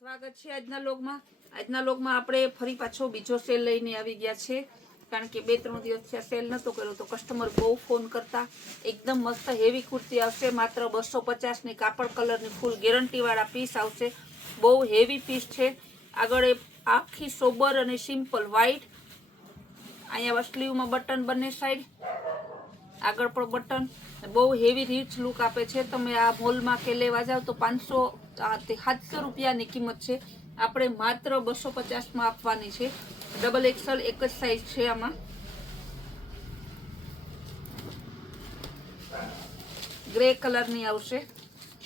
સ્વાગત છે આજના લોગમાં આજના લોગમાં આપણે ફરી પાછો બીજો સેલ લઈને આવી ગયા છે. કારણ કે બે ત્રણ દિવસ થયા સેલ નહોતો કર્યો તો કસ્ટમર બહુ ફોન કરતા. એકદમ મસ્ત હેવી કુર્તી આવશે, માત્ર બસો પચાસની કાપડ કલરની ફૂલ ગેરંટીવાળા પીસ આવશે. બહુ હેવી પીસ છે. આગળ એ આખી સોબર અને સિમ્પલ વ્હાઈટ અહીંયા સ્લીવમાં બટન બંને સાઈડ આગળ પણ બટન. બહુ હેવી રીચ લુક આપે છે. તમે આ મોલમાં કે લેવા જાઓ તો પાંચસો સાતસો રૂપિયાની કિંમત છે. આપણે માત્ર બસો પચાસમાં આપવાની છે. ડબલ એક્સલ એક જ સાઈઝ છે આમાં. ગ્રે કલરની આવશે.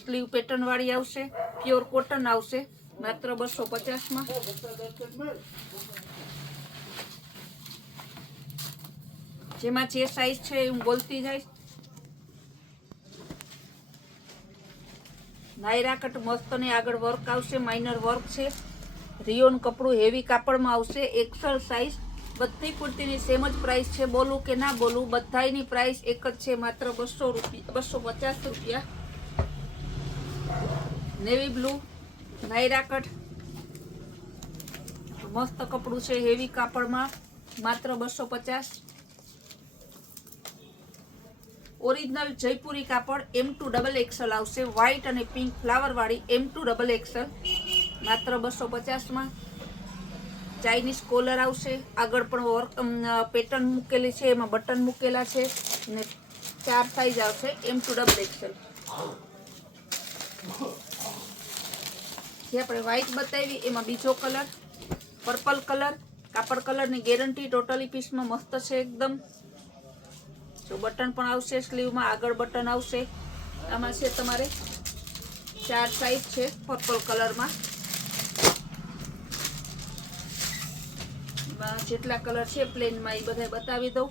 સ્લીવ પેટર્નવાળી આવશે. પ્યોર કોટન આવશે. માત્ર બસો પચાસમાં. જેમાં જે સાઈઝ છે એ હું બોલતી જઈશ. નાયરા કટ મસ્ત ને આગળ વર્ક આવશે માઇનર વર્ક છે. રિયોન કપડું હેવી કાપડમાં આવશે એક્સલ સાઈઝ બધી કુર્તીની સેમ જ પ્રાઇસ છે, બોલું કે ના બોલું બધાની પ્રાઇસ એક જ છે, માત્ર બસો રૂપિયા, બસો પચાસ રૂપિયા. Navy blue Naira cut. મસ્ત કપડું છે હેવી કાપડમાં, માત્ર બસો પચાસ. ઓરિજિનલ જયપુરી કાપડ એમ ટુ ડબલ એક્સલ આવશે. વ્હાઈટ અને પિંક ફ્લાવર વાળી એમ ટુ ડબલ એક્સલ માત્ર બસો પચાસમાં. ચાઇનીઝ કોલર આવશે. આગળ પણ વર્ક પેટર્ન મૂકેલી છે. એમાં બટન મૂકેલા છે. અને ચાર સાઇઝ આવશે એમ ટુ ડબલ એક્સલ જે આપણે વ્હાઈટ બતાવી, એમાં બીજો કલર પર્પલ કલર કાપડ કલરની ગેરંટી ટોટલી પીસમાં મસ્ત છે એકદમ. જો બટન પણ આવશે સ્લીવમાં, આગળ બટન આવશે. આમાં છે તમારે ચાર સાઈઝ છે પર્પલ કલરમાં જેટલા કલર છે પ્લેનમાં એ બધા બતાવી દઉં.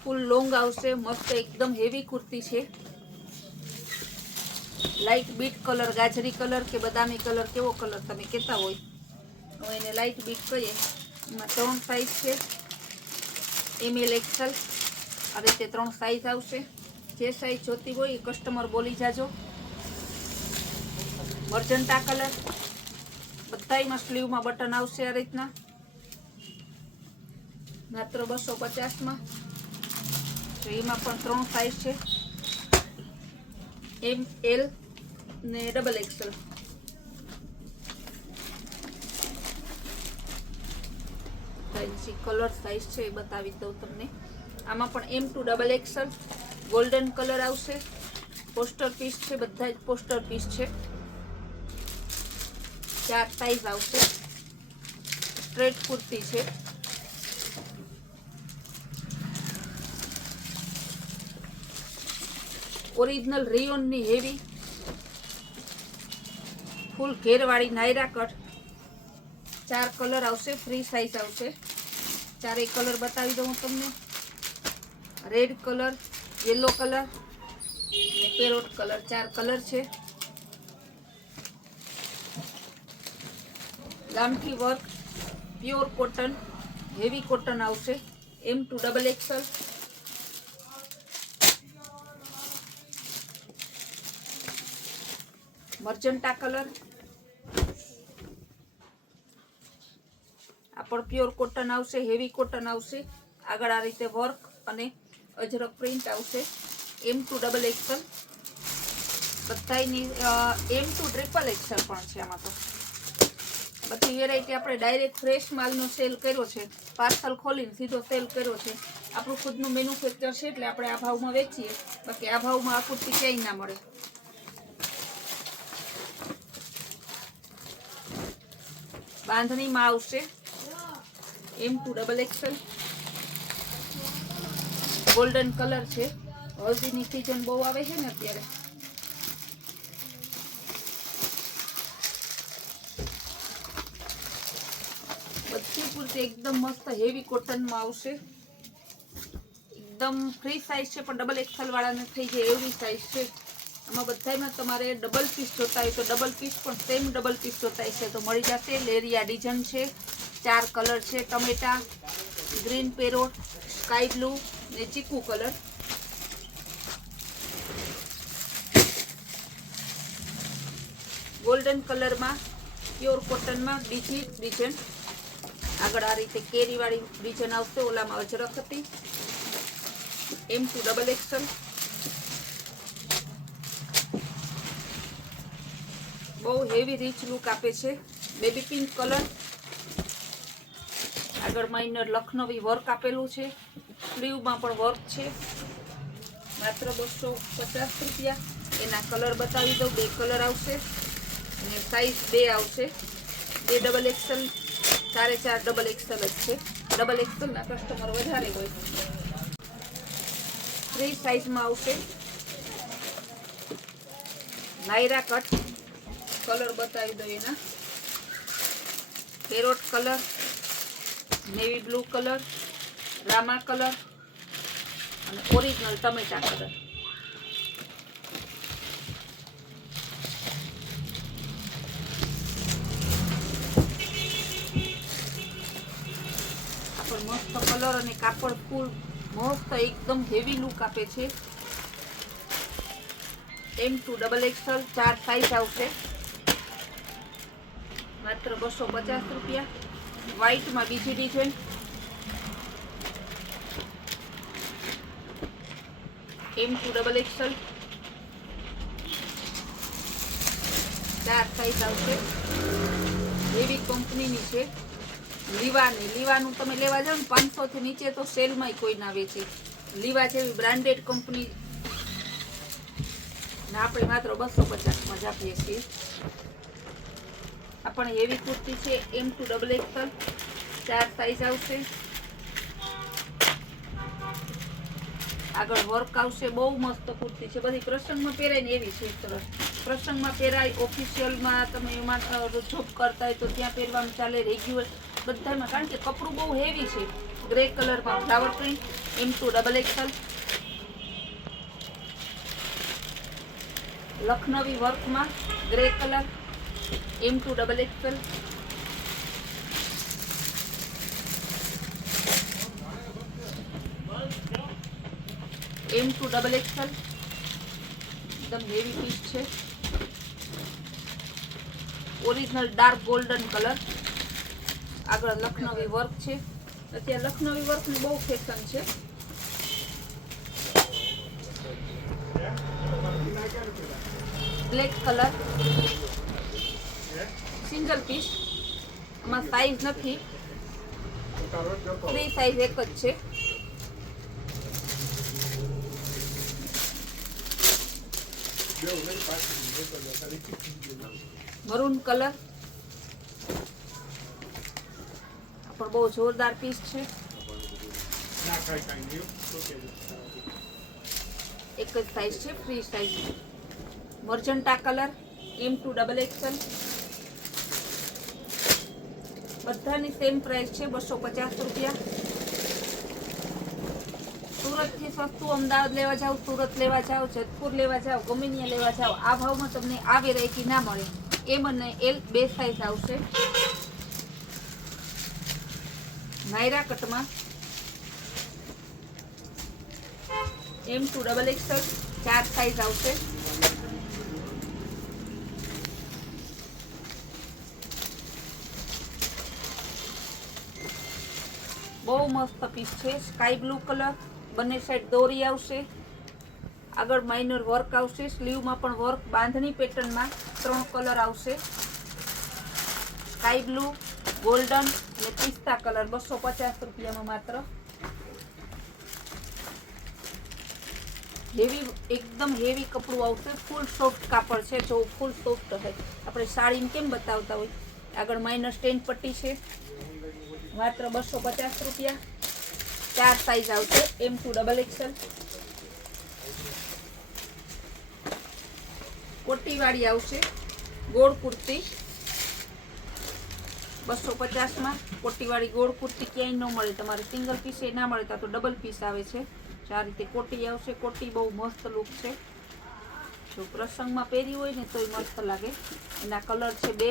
ફૂલ લોંગ આવશે, મસ્ત એકદમ હેવી કુર્તી છે. લાઇટ બીટ કલર ગાજરી કલર કે બદામી કલર કેવો કલર તમે કહેતા હોય. હવે એને લાઇટ બીટ કહીએ. એમાં ત્રણ સાઈઝ છે. એમએલ એક્સલ આ રીતે ત્રણ સાઈઝ આવશે. જે સાઈઝ જોતી હોય એ કસ્ટમર બોલી જાજો. મર્જન્ટા કલર બધામાં સ્લીવમાં બટન આવશે આ રીતના. માત્ર બસો પચાસમાં. તો એમાં પણ ત્રણ સાઈઝ છે. એમ એલ ને ડબલ એક્સલ કલર સાઈઝ છે એ બતાવી દઉં તમને. આમાં પણ M to double XL golden colour આવશે. પોસ્ટર પીસ છે, બધા જ પોસ્ટર પીસ છે. ચાર સાઈઝ આવશે. સ્ટ્રેટ કુર્તી છે. ઓરિજિનલ રિયોનની હેવી ફૂલ ઘેરવાળી નાયરા કટ ચાર કલર આવશે ફ્રી સાઈઝ આવશે. ચારેય કલર બતાવી દઉં તમને. Red colour, yellow colour, parrot colour, ચાર કલર છે. ગામઠી work, pure cotton, heavy cotton આવશે. M to double XL. Magenta colour. આ પણ પ્યોર કોટન આવશે, હેવી કોટન આવશે. આગળ આ રીતે વર્ક અને અજરક પ્રિન્ટ આવશે. એમ ટુ ડબલ એક્સલ બધાની એમ ટુ ટ્રિપલ એક્સલ પણ છે આમાં તો. બધી વેરાયટી આપણે ડાયરેક્ટ ફ્રેશ માલનો સેલ કર્યો છે. પાર્સલ ખોલીને સીધો સેલ કર્યો છે. આપણું ખુદનું મેન્યુફેક્ચર છે એટલે આપણે આ ભાવમાં વેચીએ. બાકી આ ભાવમાં આ કુર્તી ક્યાંય ના મળે. બાંધણીમાં આવશે. M to double XL golden colour છે. હળદીની સિઝન બહુ આવે છે ને અત્યારે. બધી કુર્તી એકદમ મસ્ત હેવી કોટનમાં આવશે. એકદમ ફ્રી સાઈઝ છે, પણ ડબલ એક્સલ વાળાને થઈ જાય એવી સાઈઝ છે. આમાં બધામાં તમારે ડબલ પીસ જોતા હોય તો ડબલ પીસ પણ સેમ ડબલ પીસ જોતા છે તો મળી જશે. લેરિયા ડિઝાઇન છે, ચાર કલર છે, ટમેટા ગ્રીન પેરોટ સ્કાય બ્લુ ને ચીકુ કલર. ગોલ્ડન કલરમાં પ્યોર કોટનમાં બીજી ડિઝાઇન આગળ આ રીતે કેરીવાળી ડિઝાઇન આવશે, ઓલામાં અજરક હતી. એમ ટુ ડબલ એક્સલ બહુ હેવી રીચ લુક આપે છે. બેબી પિંક કલર આગળ માઇનર લખનવી વર્ક આપેલું છે. સ્લીવમાં પણ વર્ક છે. માત્ર બસો પચાસ રૂપિયા. એના કલર બતાવી દઉં. બે કલર આવશે. અને સાઈઝ બે આવશે. બે ડબલ એક્સલ ચારે ચાર ડબલ એક્સલ જ છે. ડબલ એક્સલના કસ્ટમર વધારે હોય. થ્રી સાઈઝમાં આવશે. નાયરા કટ કલર બતાવી દઉં એના. Parrot colour navy blue colour Rama colour અને ઓરિજિનલ ટમેટા કલર. આ મસ્ત કલર અને કાપડ ફૂલ મસ્ત એકદમ હેવી લુક આપે છે. એમ ટુ ડબલ એક્સલ ચાર સાઈઝ આવશે. માત્ર બસો પચાસ રૂપિયા. વ્હાઈટમાં બીજી design M to double XL ચાર સાઈઝ આવશે એવી કંપનીની છે. લીવાની લીવાનું તમે લેવા જાઓ ને પાંચસો થી નીચે તો સેલમાંય કોઈ ના વેચે લીવા જેવી બ્રાન્ડેડ કંપની. ને આપણે માત્ર બસો પચાસમાં જ આપીએ છીએ. આ પણ એવી કુર્તી છે. એમ ટુ ડબલ એક્સલ ચાર સાઈઝ આવશે આગળ વર્ક આવશે, બહુ મસ્ત કુર્તી છે. બધી પ્રસંગમાં પહેરાય ને એવી છે સરસ પ્રસંગમાં પહેરાય ઓફિશિયલમાં તમે એમાં જોબ કરતા હોય તો ત્યાં પહેરવાનું ચાલે રેગ્યુલર બધામાં, કારણ કે કપડું બહુ હેવી છે. ગ્રે કલરમાં flower print M to double XL Lucknowi વર્કમાં grey colour M to double XL M to double XL એકદમ હેવી પીસ છે. ઓરિજિનલ ડાર્ક ગોલ્ડન કલર આગળ લખનવી વર્ક છે. અત્યારે લખનવી વર્કનું બહુ ફેશન છે. બ્લેક કલર સિંગલ પીસ આમાં સાઈઝ નથી. થ્રી સાઈઝ એક જ છે. મરૂન કલર આ પણ બહુ જોરદાર પીસ છે. એક જ સાઈઝ છે free size magenta colour M to double XL બધાની સેમ પ્રાઇસ છે, બસો પચાસ રૂપિયા. સુરતથી સસ્તું અમદાવાદ લેવા જાવ, સુરત લેવા જાવ, જેતપુર લેવા જાવ ગમે લેવા જાવ, આ ભાવમાં તમને આ વેરાયટી ના મળે એમ મને એલ બે સાઈઝ આવશે. નાયરા કટમાં એમ ટુ ડબલ એક્સલ ચાર સાઈઝ આવશે. બહુ મસ્ત પીસ છે સ્કાય બ્લુ કલર બંને સાઈડ દોરી આવશે. આગળ માઇનર વર્ક આવશે. સ્લીવમાં પણ વર્ક બાંધણી પેટર્નમાં ત્રણ કલર આવશે. સ્કાય બ્લુ ગોલ્ડન અને પિસ્તા કલર બસો પચાસ રૂપિયામાં માત્ર. હેવી એકદમ હેવી કપડું આવશે. ફૂલ સોફ્ટ કાપડ છે. જો ફૂલ સોફ્ટ હશે. આપણે સાડીને કેમ બતાવતા હોય? આગળ માઇનર ટેન પટ્ટી છે. માત્ર બસો પચાસ રૂપિયા. ચાર સાઈઝ આવશે. એમ ટુ ડબલ એક્સલ કોટીવાળી આવશે. ગોળ કુર્તી. બસો પચાસમાં કોટીવાળી ગોળ કુર્તી ક્યાંય ન મળે. તમારે સિંગલ પીસ એ ના મળે તો ડબલ પીસ આવે છે. તો આ રીતે કોટી આવશે. કોટી બહુ મસ્ત લુક છે. જો પ્રસંગમાં પહેરી હોય ને તોય મસ્ત લાગે. એના કલર છે બે.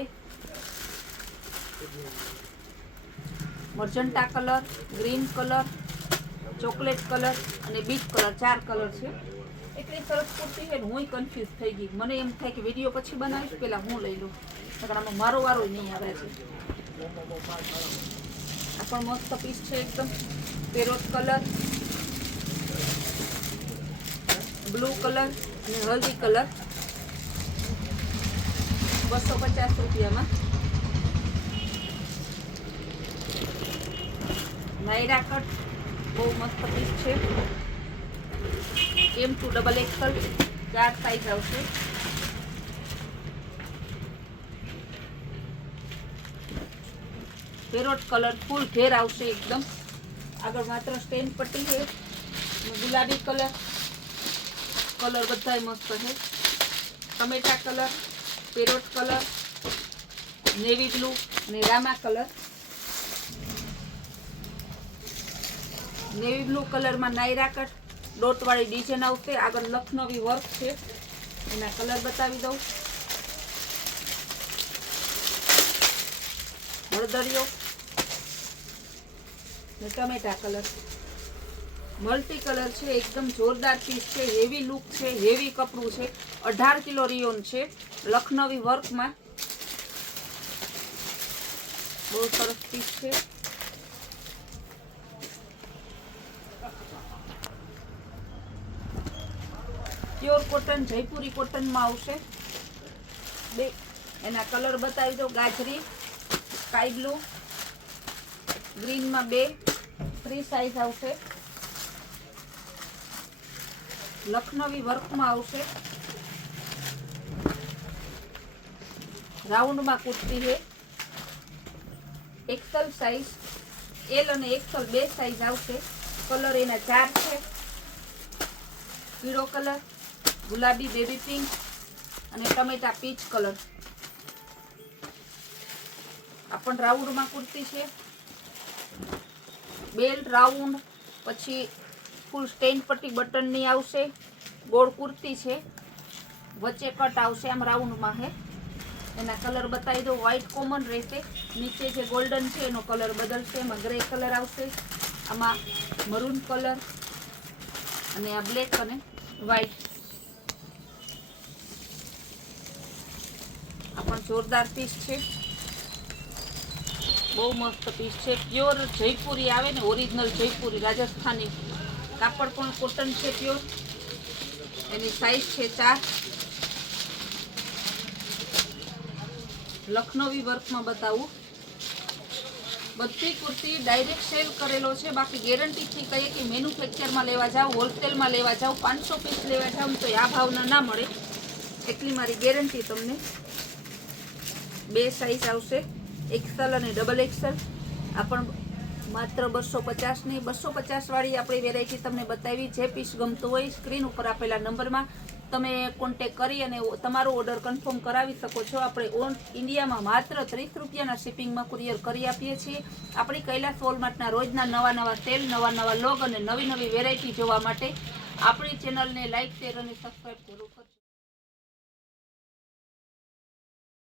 Magenta colour green colour chocolate colour અને બીટ કલર, ચાર કલર છે. એટલી સરસ કુર્તી છે ને હું કન્ફ્યુઝ થઈ ગઈ. મને એમ થાય કે વીડિયો પછી બનાવીશ, પેલા હું લઈ લઉં. નકર આમાં મારો વારો નહીં આવે છે. આ પણ મસ્ત પીસ છે એકદમ. પેરોટ કલર બ્લુ કલર અને હલ્દી કલર. બસો પચાસ રૂપિયામાં. નાયરા કટ. બહુ મસ્ત પીસ છે. એમ ટુ ડબલ એક્સલ ચાર સાઈઝ આવશે. પેરોટ કલર ફૂલ ઘેર આવશે એકદમ. આગળ માત્ર સ્ટેન પટ્ટી છે. ગુલાબી કલર કલર બધાય મસ્ત છે. ટમેટા colour parrot colour navy blue અને રામા કલર નેવી બ્લુ કલરમાં નાયરા કટ ડોટવાળી ડિઝાઇન આવશે આગળ લખનવી વર્ક છે. એના કલર બતાવી દઉં. હળદરિયો ને ટમેટા કલર. મલ્ટી કલર છે, એકદમ જોરદાર પીસ છે, હેવી લુક છે, હેવી કપડું છે. અઢાર કિલો રિયોન છે, લખનવી વર્કમાં. બહુ સરસ પીસ છે. પ્યોર કોટન, જયપુરી કોટનમાં આવશે. બે. એના કલર બતાવી દો ગાજરી, સ્કાય બ્લુ. ગ્રીનમાં બે. ફ્રી સાઈઝ આવશે. લખનવી વર્કમાં આવશે. રાઉન્ડમાં કુર્તી છે. એક્સલ સાઈઝ, એલ અને એક્સલ બે સાઈઝ આવશે. કલર એના ચાર છે. પીળો કલર. ગુલાબી બેબી પિંક અને ટમેટા પીચ કલર આ પણ રાઉન્ડમાં કુર્તી છે. બેલ રાઉન્ડ, પછી ફૂલ સ્ટેન્ડ પટ્ટી બટનની આવશે. ગોળ કુર્તી છે. વચ્ચે કટ આવશે આમ રાઉન્ડમાં હે. એના કલર બતાવી દો વ્હાઇટ કોમન રહેશે. નીચે જે ગોલ્ડન છે એનો કલર બદલશે. એમાં ગ્રે કલર આવશે. આમાં મરૂન કલર અને આ બ્લેક અને વ્હાઈટ પણ જોરદાર પીસ છે. બહુ મસ્ત પીસ છે. પ્યોર જયપુરી આવે ને ઓરિજિનલ જયપુરી, રાજસ્થાની. કાપડ પણ કોટન છે પ્યોર એની સાઈઝ છે ચાર. લખનવી વર્કમાં બતાવું. બધી કુર્તી ડાયરેક્ટ સેલ કરેલો છે. બાકી ગેરંટીથી કહીએ કે મેન્યુફેક્ચરમાં લેવા જાઓ હોલસેલમાં લેવા જાઓ, પાંચસો પીસ લેવા જાઓ તો આ ભાવના ના મળે. એટલી મારી ગેરંટી તમને. બે સાઈઝ આવશે. એક્સેલ અને ડબલ એક્સેલ આ પણ માત્ર બસો પચાસની બસો પચાસવાળી આપણી વેરાયટી તમને બતાવી. જે પીસ ગમતું હોય સ્ક્રીન ઉપર આપેલા નંબરમાં તમે કોન્ટેક કરી અને તમારો ઓર્ડર કન્ફર્મ કરાવી શકો છો. આપણે ઓન ઇન્ડિયામાં માત્ર ત્રીસ રૂપિયાના શિપિંગમાં કુરિયર કરી આપીએ છીએ. આપણી કૈલાસ વોલમાર્ટના રોજના નવા નવા સેલ નવા નવા લોગ અને નવી નવી વેરાયટી જોવા માટે આપણી ચેનલને લાઇક શેર અને સબસ્ક્રાઈબ જરૂર